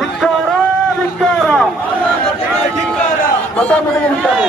ಧಿಕ್ಕಾರ ಧಿಕ್ಕಾರ ಮತ ನಡೆಯುತ್ತಾರೆ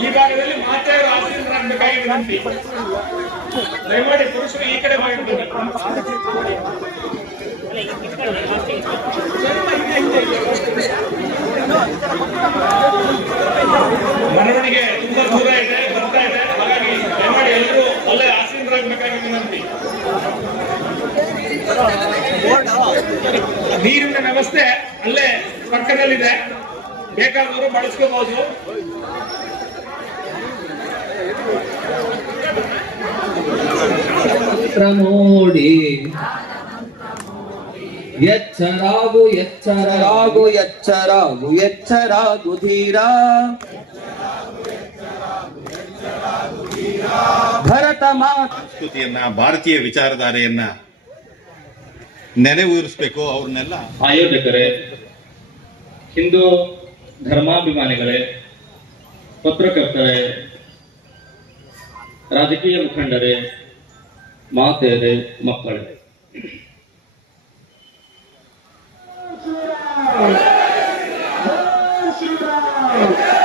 ಈ ಮಾತಾಡೋ ವಿನಂತಿ ದಯಮಾಡಿ ಪುರುಷರು ಈ ಕಡೆ ಮಾಡಿ ಮೆರವಣಿಗೆ ತುಂಬಾ ದೂರ ಇದೆ, ಬರ್ತಾ ಇದೆ. ಹಾಗಾಗಿ ದಯಮಾಡಿ ಎಲ್ಲರೂ ಅಲ್ಲೇ ಆಶೀರ್ವಾದಬೇಕಾಗಿ ವಿನಂತಿ. ನೀರಿನ ವ್ಯವಸ್ಥೆ ಅಲ್ಲೇ ಪಕ್ಕದಲ್ಲಿದೆ. ಬೇಕಾದವರು ಬಳಸ್ಕೋಬಹುದು ಪ್ರಮೋಡಿ ಎಚ್ಚರಾಗು ಎಚ್ಚರಾಗು. ಎಚ್ಚರಾಗು ಎಚ್ಚರಾಗು ಧೀರ. ಭರತ ಮಾತೃತಿಯನ್ನ ಸಂಸ್ಕೃತಿಯನ್ನ ಭಾರತೀಯ ವಿಚಾರಧಾರೆಯನ್ನ ನೆನೆ ನೆನೆವೂರಿಸ್ಬೇಕು ಅವ್ರನ್ನೆಲ್ಲ. ಆಯೋಜಕರೇ ಹಿಂದೂ ಧರ್ಮಾಭಿಮಾನಿಗಳೇ ಪತ್ರಕರ್ತರೇ ರಾಜಕೀಯ ಮುಖಂಡರೇ ಮಾತೆಯರೇ ಮಕ್ಕಳೇ. ಶ್ರೀರಾಮ್